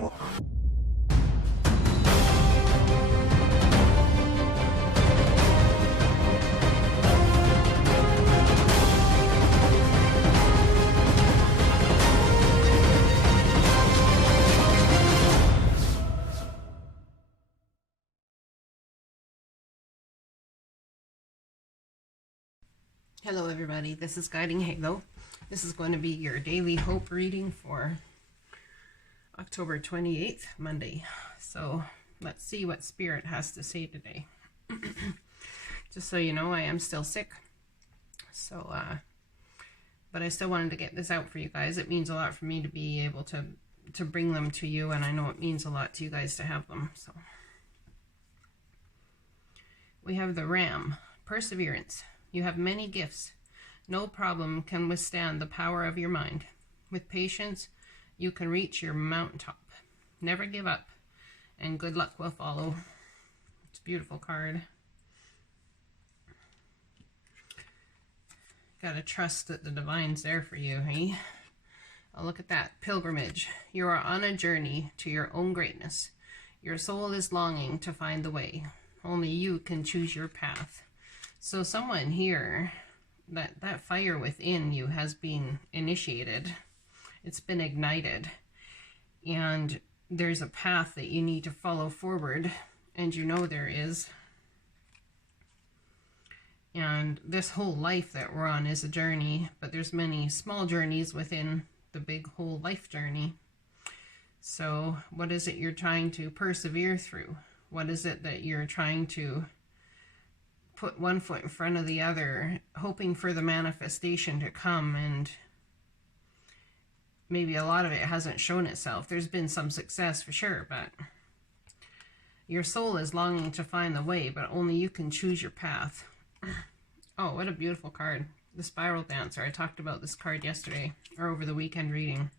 Hello everybody, this is Guiding Halo. This is going to be your daily hope reading for October 28th, Monday. So let's see what Spirit has to say today. Just so you know, I am still sick. So, but I still wanted to get this out for you guys. It means a lot for me to be able to bring them to you, and I know it means a lot to you guys to have them. So we have the Ram, Perseverance. You have many gifts. No problem can withstand the power of your mind. With patience, you can reach your mountaintop. Never give up, and good luck will follow. It's a beautiful card. Gotta trust that the divine's there for you, hey? Oh, look at that. Pilgrimage. You are on a journey to your own greatness. Your soul is longing to find the way. Only you can choose your path. So someone here, that fire within you has been initiated. It's been ignited. And there's a path that you need to follow forward. And you know there is. And this whole life that we're on is a journey. But there's many small journeys within the big whole life journey. So what is it you're trying to persevere through? What is it that you're trying to put one foot in front of the other, hoping for the manifestation to come? And maybe a lot of it hasn't shown itself. There's been some success for sure, but your soul is longing to find the way, but only you can choose your path. Oh, what a beautiful card. The Spiral Dancer. I talked about this card yesterday, or over the weekend reading.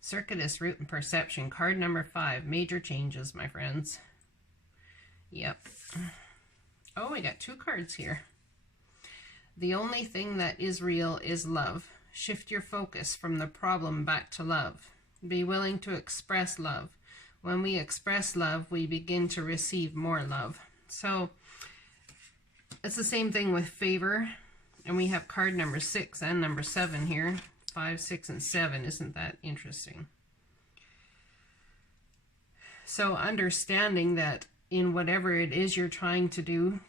Circuitous Root and Perception. Card number 5. Major changes, my friends. Yep. Oh, we got 2 cards here. The only thing that is real is love. Shift your focus from the problem back to love. Be willing to express love. When we express love, we begin to receive more love. So it's the same thing with favor. And we have card number 6 and number 7 here. 5, 6, and 7. Isn't that interesting? So understanding that in whatever it is you're trying to do,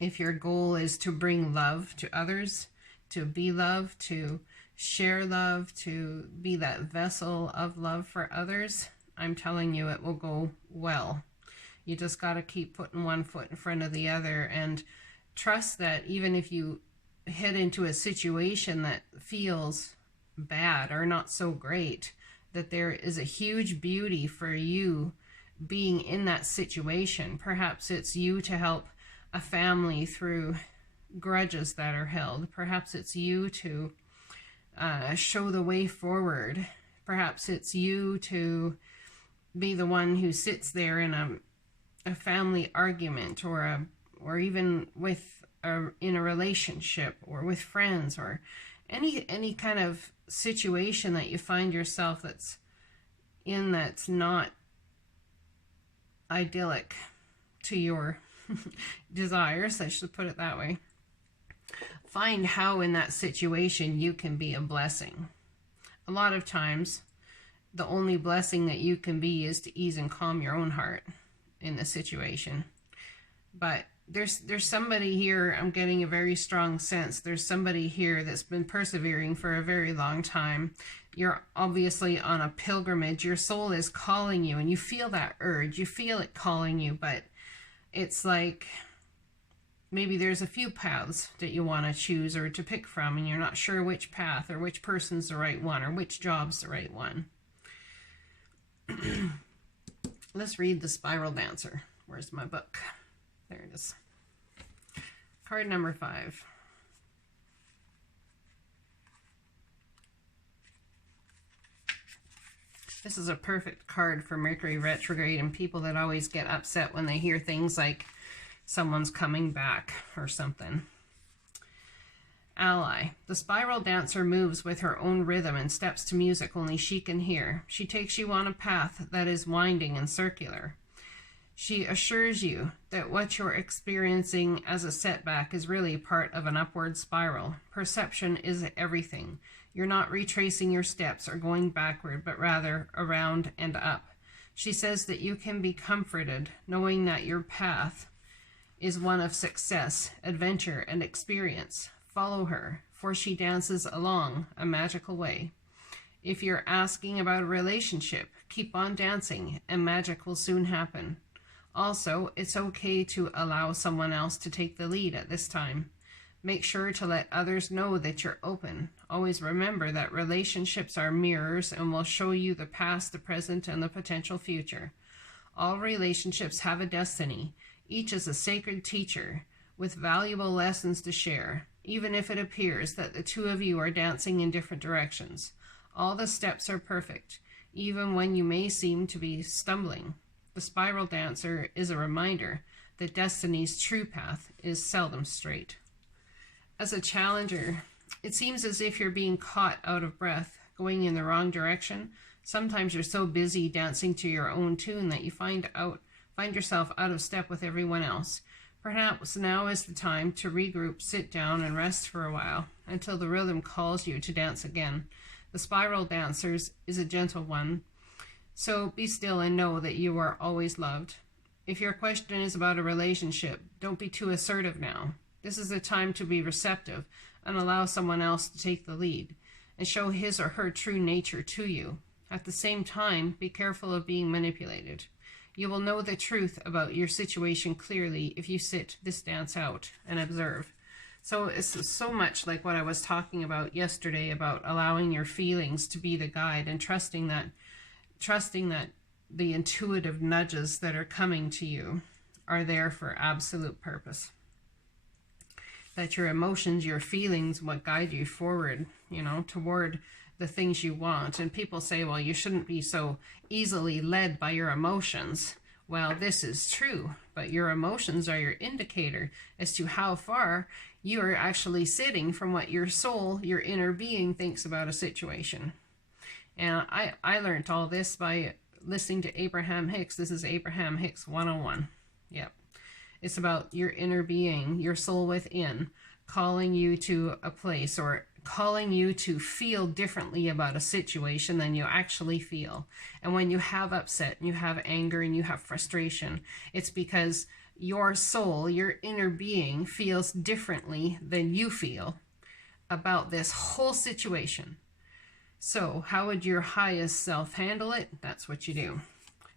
if your goal is to bring love to others, to be love, to share love, to be that vessel of love for others, I'm telling you it will go well. You just got to keep putting one foot in front of the other and trust that even if you head into a situation that feels bad or not so great, that there is a huge beauty for you being in that situation. Perhaps it's you to help a family through grudges that are held. Perhaps it's you to show the way forward. Perhaps it's you to be the one who sits there in a family argument, or even in a relationship, or with friends, or any kind of situation that you find yourself that's not idyllic to your desires, I should put it that way. Find how in that situation you can be a blessing. A lot of times, the only blessing that you can be is to ease and calm your own heart in the situation. But there's somebody here, I'm getting a very strong sense, there's somebody here that's been persevering for a very long time. You're obviously on a pilgrimage. Your soul is calling you, and you feel that urge. You feel it calling you, but it's like maybe there's a few paths that you want to choose or to pick from, and you're not sure which path or which person's the right one or which job's the right one. Let's read the Spiral Dancer. Where's my book? There it is. Card number 5. This is a perfect card for Mercury retrograde and people that always get upset when they hear things like someone's coming back or something. Ally. The spiral dancer moves with her own rhythm and steps to music only she can hear. She takes you on a path that is winding and circular. She assures you that what you're experiencing as a setback is really part of an upward spiral. Perception is everything. You're not retracing your steps or going backward, but rather around and up. She says that you can be comforted knowing that your path is one of success, adventure, and experience. Follow her, for she dances along a magical way. If you're asking about a relationship, keep on dancing and magic will soon happen. Also, it's okay to allow someone else to take the lead at this time. Make sure to let others know that you're open. Always remember that relationships are mirrors and will show you the past, the present, and the potential future. All relationships have a destiny. Each is a sacred teacher with valuable lessons to share, even if it appears that the two of you are dancing in different directions. All the steps are perfect, even when you may seem to be stumbling. The spiral dancer is a reminder that destiny's true path is seldom straight. As a challenger, it seems as if you're being caught out of breath, going in the wrong direction. Sometimes you're so busy dancing to your own tune that you find yourself out of step with everyone else. Perhaps now is the time to regroup, sit down, and rest for a while until the rhythm calls you to dance again. The spiral dancers is a gentle one, so be still and know that you are always loved. If your question is about a relationship, don't be too assertive now. This is the time to be receptive and allow someone else to take the lead and show his or her true nature to you. At the same time, be careful of being manipulated. You will know the truth about your situation clearly if you sit this dance out and observe. So it's so much like what I was talking about yesterday about allowing your feelings to be the guide and trusting that the intuitive nudges that are coming to you are there for absolute purpose. That your emotions, your feelings, what guide you forward, toward the things you want. And people say, well, you shouldn't be so easily led by your emotions. Well, this is true, but your emotions are your indicator as to how far you are actually sitting from what your soul, your inner being, thinks about a situation. And I learned all this by listening to Abraham Hicks. This is Abraham Hicks 101. Yep. It's about your inner being, your soul within, calling you to a place or calling you to feel differently about a situation than you actually feel. And when you have upset and you have anger and you have frustration, it's because your soul, your inner being, feels differently than you feel about this whole situation. So how would your highest self handle it? That's what you do.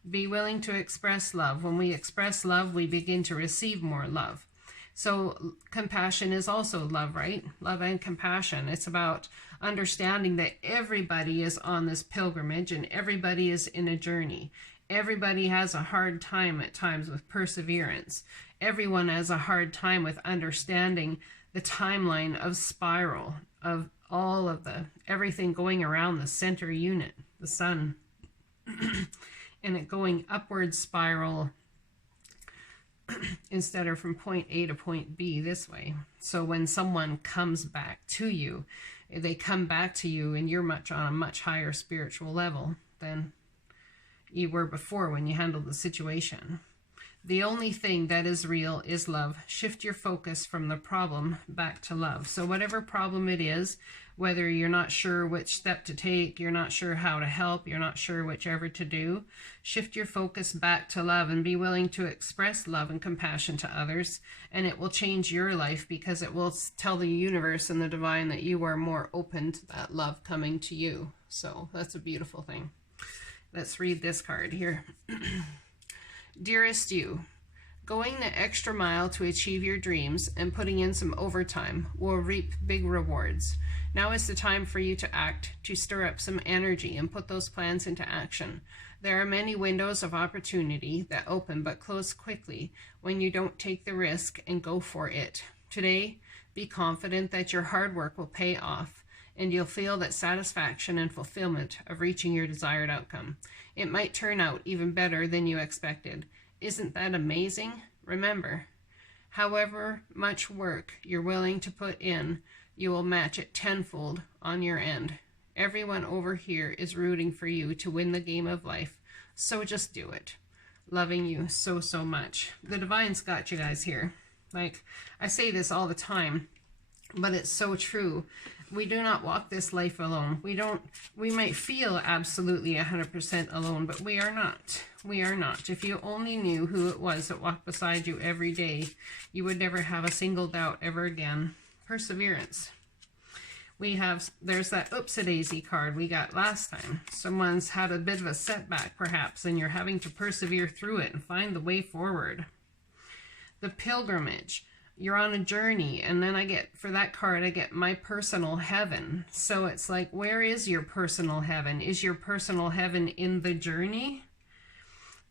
Be willing to express love. When we express love, we begin to receive more love. So compassion is also love, right? Love and compassion. It's about understanding that everybody is on this pilgrimage and everybody is in a journey. Everybody has a hard time at times with perseverance. Everyone has a hard time with understanding the timeline of spiral, of all of everything going around the center unit, the sun. And it going upward spiral instead of from point A to point B this way. So when someone comes back to you, they come back to you and you're on a much higher spiritual level than you were before when you handled the situation. The only thing that is real is love. Shift your focus from the problem back to love. So whatever problem it is, whether you're not sure which step to take, you're not sure how to help, you're not sure whichever to do, shift your focus back to love and be willing to express love and compassion to others, and it will change your life because it will tell the universe and the divine that you are more open to that love coming to you. So that's a beautiful thing. Let's read this card here. Dearest you, going the extra mile to achieve your dreams and putting in some overtime will reap big rewards. Now is the time for you to act, to stir up some energy and put those plans into action. There are many windows of opportunity that open but close quickly when you don't take the risk and go for it. Today, be confident that your hard work will pay off and you'll feel that satisfaction and fulfillment of reaching your desired outcome. It might turn out even better than you expected. Isn't that amazing? Remember, however much work you're willing to put in, you will match it tenfold on your end. Everyone over here is rooting for you to win the game of life. So just do it. Loving you so, so much. The divine's got you guys here. Like, I say this all the time, but it's so true. We do not walk this life alone. We might feel absolutely 100% alone, but we are not. We are not. If you only knew who it was that walked beside you every day, you would never have a single doubt ever again. Perseverance. There's that oopsie-daisy card we got last time. Someone's had a bit of a setback perhaps, and you're having to persevere through it and find the way forward. The pilgrimage. You're on a journey, and then for that card, I get my personal heaven. So it's like, where is your personal heaven? Is your personal heaven in the journey?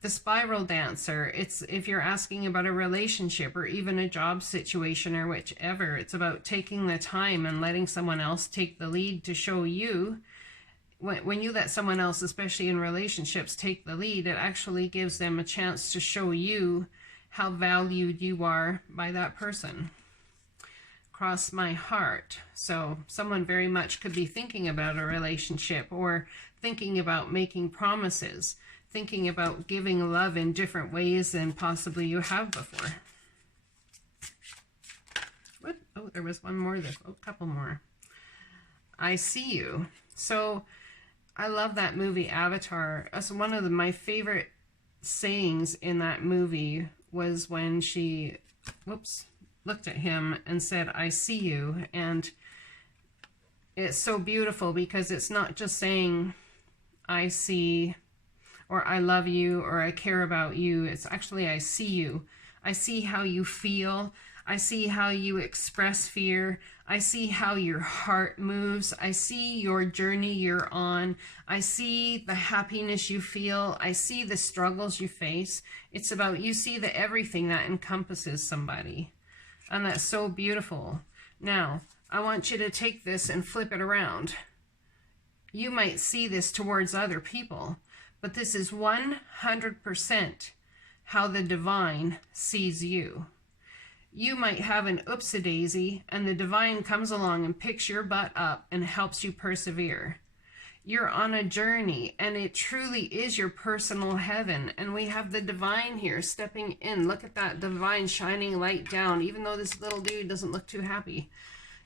The spiral dancer, it's if you're asking about a relationship or even a job situation or whichever, it's about taking the time and letting someone else take the lead to show you. When you let someone else, especially in relationships, take the lead, it actually gives them a chance to show you how valued you are by that person. Cross my heart. So someone very much could be thinking about a relationship or thinking about making promises, thinking about giving love in different ways than possibly you have before. What? Oh, there was one more there. Oh, a couple more. I see you. So I love that movie Avatar. That's one of my favorite sayings in that movie was when she, looked at him and said, I see you. And it's so beautiful because it's not just saying, I see, or I love you, or I care about you. It's actually, I see you. I see how you feel. I see how you express fear. I see how your heart moves. I see your journey you're on. I see the happiness you feel. I see the struggles you face. It's about, you see the everything that encompasses somebody. And that's so beautiful. Now, I want you to take this and flip it around. You might see this towards other people, but this is 100% how the divine sees you. You might have an oopsie-daisy, and the divine comes along and picks your butt up and helps you persevere. You're on a journey, and it truly is your personal heaven. And we have the divine here stepping in. Look at that divine shining light down, even though this little dude doesn't look too happy.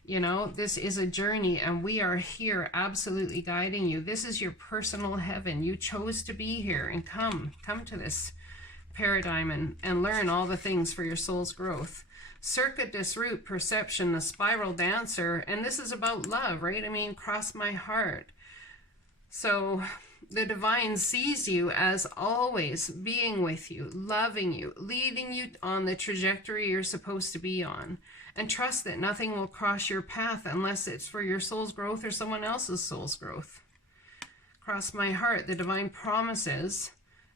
You know, this is a journey, and we are here absolutely guiding you. This is your personal heaven. You chose to be here, and come to this paradigm and learn all the things for your soul's growth. Circuit disroot perception, the spiral dancer, and this is about love, right? I mean, cross my heart. So the divine sees you as always being with you, loving you, leading you on the trajectory you're supposed to be on. And trust that nothing will cross your path unless it's for your soul's growth or someone else's soul's growth. Cross my heart, the divine promises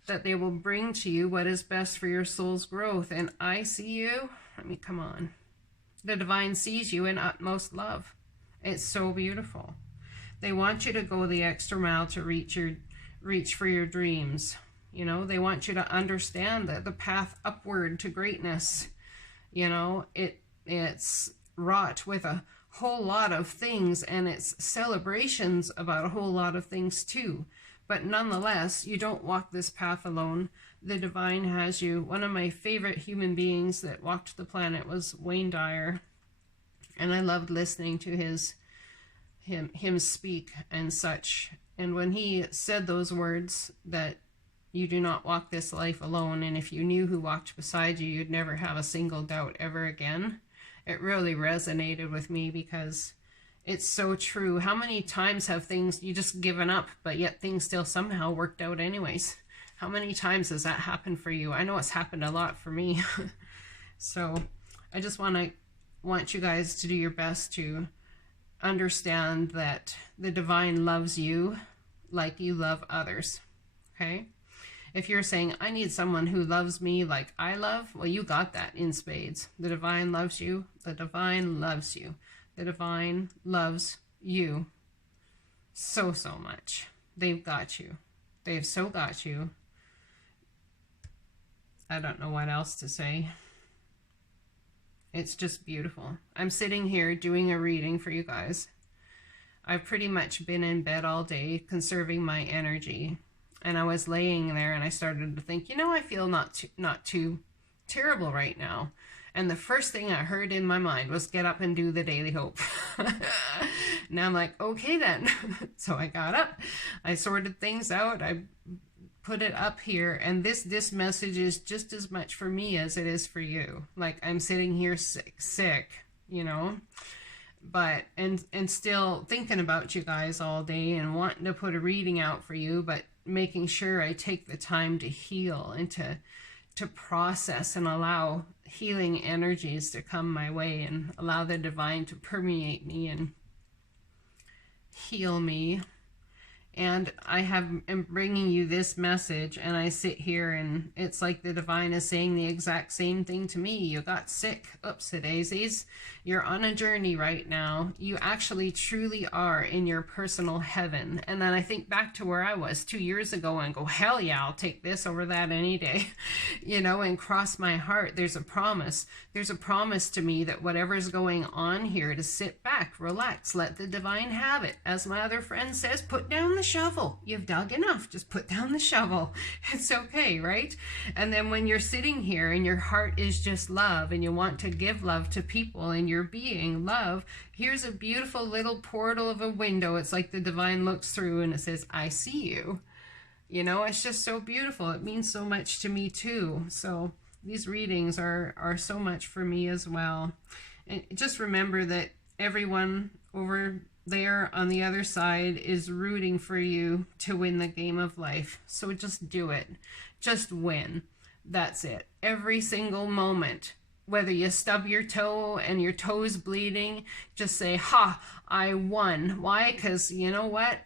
that they will bring to you what is best for your soul's growth. And I see you. I mean, come on. The divine sees you in utmost love. It's so beautiful. They want you to go the extra mile to reach for your dreams. You know, they want you to understand that the path upward to greatness, you know, it's wrought with a whole lot of things, and it's celebrations about a whole lot of things too. But nonetheless, you don't walk this path alone. The divine has you. One of my favorite human beings that walked the planet was Wayne Dyer, and I loved listening to him speak and such. And when he said those words that you do not walk this life alone, and if you knew who walked beside you, you'd never have a single doubt ever again, it really resonated with me because it's so true. How many times have things you just given up, but yet things still somehow worked out anyways? How many times has that happened for you? I know it's happened a lot for me. So I just want you guys to do your best to understand that the divine loves you like you love others. Okay? If you're saying, I need someone who loves me like I love, well, you got that in spades. The divine loves you. The divine loves you. The divine loves you so, so much. They've got you. They've so got you. I don't know what else to say. It's just beautiful. I'm sitting here doing a reading for you guys. I've pretty much been in bed all day conserving my energy. And I was laying there and I started to think, you know, I feel not too terrible right now. And the first thing I heard in my mind was get up and do the Daily Hope. And I'm like, okay then. So I got up, I sorted things out, I put it up here, and this message is just as much for me as it is for you. Like, I'm sitting here sick, you know, but and still thinking about you guys all day and wanting to put a reading out for you, but making sure I take the time to heal and to process and allow healing energies to come my way and allow the divine to permeate me and heal me. And am bringing you this message, and I sit here and it's like the divine is saying the exact same thing to me. You got sick. Oopsie daisies. You're on a journey right now. You actually truly are in your personal heaven. And then I think back to where I was 2 years ago and go, hell yeah, I'll take this over that any day. You know, and cross my heart. There's a promise. There's a promise to me that whatever's going on here, to sit back, relax, let the divine have it. As my other friend says, put down the shovel. You've dug enough. Just put down the shovel. It's okay, right? And then when you're sitting here and your heart is just love and you want to give love to people and you're being love, here's a beautiful little portal of a window. It's like the divine looks through and it says, I see you. You know, it's just so beautiful. It means so much to me too. So these readings are so much for me as well. And just remember that everyone over there on the other side is rooting for you to win the game of life. So just do it. Just win. That's it. Every single moment, whether you stub your toe and your toe's bleeding, just say, ha, I won. Why? Because you know what?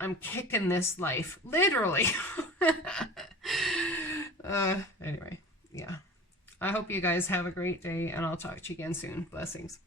I'm kicking this life. Literally. Anyway, yeah. I hope you guys have a great day, and I'll talk to you again soon. Blessings.